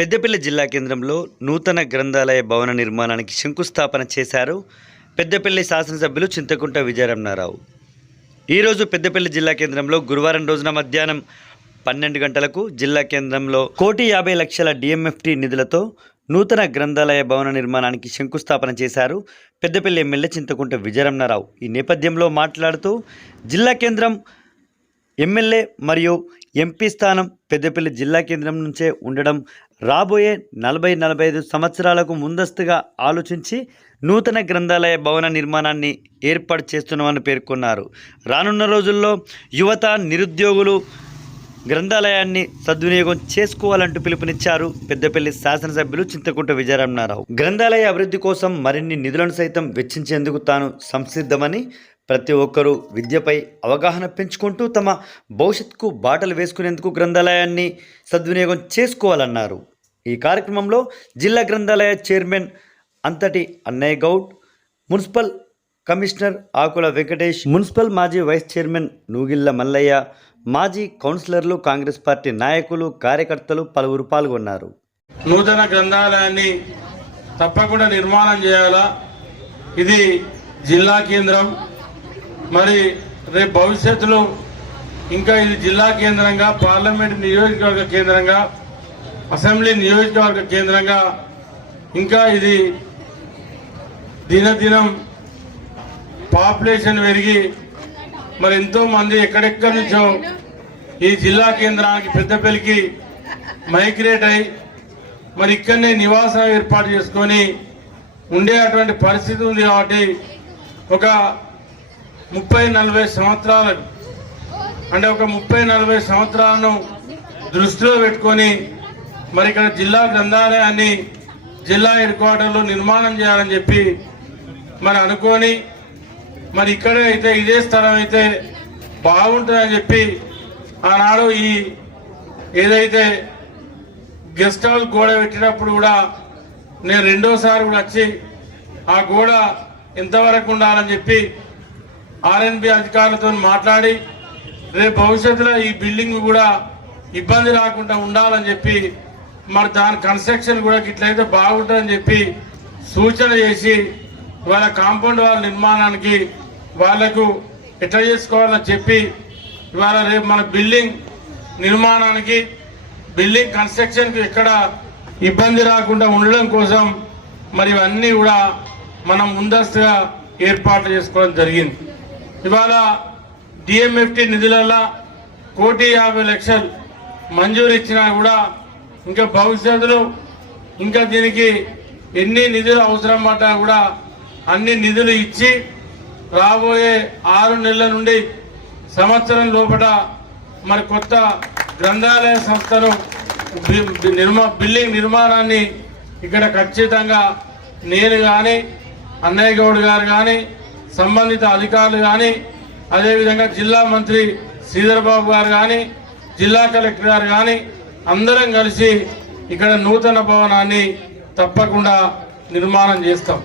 పెద్దపల్లి జిల్లా కేంద్రంలో నూతన గ్రంథాలయ భవన నిర్మాణానికి శంకుస్థాపన చేశారు పెద్దపల్లి శాసనసభ్యులు చింతకుంట విజయరమణారావు. ఈరోజు పెద్దపల్లి జిల్లా కేంద్రంలో గురువారం రోజున మధ్యాహ్నం పన్నెండు గంటలకు జిల్లా కేంద్రంలో కోటి యాభై లక్షల డిఎంఎఫ్టి నిధులతో నూతన గ్రంథాలయ భవన నిర్మాణానికి శంకుస్థాపన చేశారు పెద్దపల్లి ఎమ్మెల్యే చింతకుంట విజయరమణారావు. ఈ నేపథ్యంలో మాట్లాడుతూ జిల్లా కేంద్రం ఎమ్మెల్యే మరియు ఎంపీ స్థానం పెద్దపల్లి జిల్లా కేంద్రం నుంచే ఉండడం రాబోయే నలభై నలభై ఐదు సంవత్సరాలకు ముందస్తుగా ఆలోచించి నూతన గ్రంథాలయ భవన నిర్మాణాన్ని ఏర్పాటు చేస్తున్నామని పేర్కొన్నారు. రానున్న రోజుల్లో యువత నిరుద్యోగులు గ్రంథాలయాన్ని సద్వినియోగం చేసుకోవాలంటూ పిలుపునిచ్చారు పెద్దపల్లి శాసనసభ్యులు చింతకుంట విజయరమణారావు గ్రంథాలయ అభివృద్ధి కోసం మరిన్ని నిధులను సైతం వెచ్చించేందుకు తాను సంసిద్ధమని ప్రతి ఒక్కరూ విద్యపై అవగాహన పెంచుకుంటూ తమ భవిష్యత్తుకు బాటలు వేసుకునేందుకు గ్రంథాలయాన్ని సద్వినియోగం చేసుకోవాలన్నారు. ఈ కార్యక్రమంలో జిల్లా గ్రంథాలయ chairman Anthati Annayya Goud municipal commissioner Akula Venkatesh municipal మాజీ వైస్ చైర్మన్ నూగిళ్ళ మల్లయ్య మాజీ కౌన్సిలర్లు కాంగ్రెస్ పార్టీ నాయకులు కార్యకర్తలు పలువురు పాల్గొన్నారు. నూతన గ్రంథాలయాన్ని తప్పకుండా నిర్మాణం చేయాలా? ఇది జిల్లా కేంద్రం. మరి రేపు భవిష్యత్తులో ఇంకా ఇది జిల్లా కేంద్రంగా పార్లమెంట్ నియోజకవర్గ కేంద్రంగా అసెంబ్లీ నియోజకవర్గ కేంద్రంగా ఇంకా ఇది దినదినం పాపులేషన్ పెరిగి మరి ఎంతో మంది ఎక్కడెక్కడి నుంచో ఈ జిల్లా కేంద్రానికి పెద్దపల్లికి మైగ్రేట్ అయి మరి ఇక్కడనే నివాసం ఏర్పాటు చేసుకొని ఉండే అటువంటి పరిస్థితి ఉంది కాబట్టి ఒక ముప్పై నలభై సంవత్సరాలకు అంటే ఒక ముప్పై నలభై సంవత్సరాలను దృష్టిలో పెట్టుకొని మరి ఇక్కడ జిల్లా గ్రంథాలయాన్ని జిల్లా హెడ్ క్వార్టర్లో నిర్మాణం చేయాలని చెప్పి మరి అనుకొని మరి ఇక్కడే అయితే ఇదే స్థలం అయితే బాగుంటుందని చెప్పి ఆనాడు ఈ ఏదైతే గెస్ట్ హౌస్ గోడ పెట్టినప్పుడు కూడా నేను రెండోసారి కూడా వచ్చి ఆ గోడ ఎంతవరకు ఉండాలని చెప్పి ఆర్ఎన్బి అధికారులతో మాట్లాడి రేపు భవిష్యత్తులో ఈ బిల్డింగ్ కూడా ఇబ్బంది రాకుండా ఉండాలని చెప్పి మరి దాని కన్స్ట్రక్షన్ కూడా ఇట్లయితే బాగుంటుందని చెప్పి సూచన చేసి వాళ్ళ కాంపౌండ్ వాళ్ళ నిర్మాణానికి వాళ్ళకు ఎట్లా చేసుకోవాలని చెప్పి ఇవాళ రేపు మన బిల్డింగ్ నిర్మాణానికి బిల్డింగ్ కన్స్ట్రక్షన్కి ఎక్కడ ఇబ్బంది రాకుండా ఉండడం కోసం మరి ఇవన్నీ కూడా మనం ముందస్తుగా ఏర్పాట్లు చేసుకోవడం జరిగింది. ఇవాళ డిఎంఎఫ్టి నిధులలో కోటి యాభై లక్షలు మంజూరు ఇచ్చినా కూడా ఇంకా భవిష్యత్తులో ఇంకా దీనికి ఎన్ని నిధులు అవసరం పడ్డా కూడా అన్ని నిధులు ఇచ్చి రాబోయే ఆరు నెలల నుండి సంవత్సరం లోపల మరి కొత్త గ్రంథాలయ సంస్థను నిర్మా బిల్డింగ్ నిర్మాణాన్ని ఇక్కడ ఖచ్చితంగా నేను కానీ అన్నయ్య గౌడ్ గారు కానీ సంబంధిత అధికారులు కానీ అదేవిధంగా జిల్లా మంత్రి శ్రీధర్ బాబు గారు కానీ జిల్లా కలెక్టర్ గారు కానీ అందరం కలిసి ఇక్కడ నూతన భవనాన్ని తప్పకుండా నిర్మాణం చేస్తాం.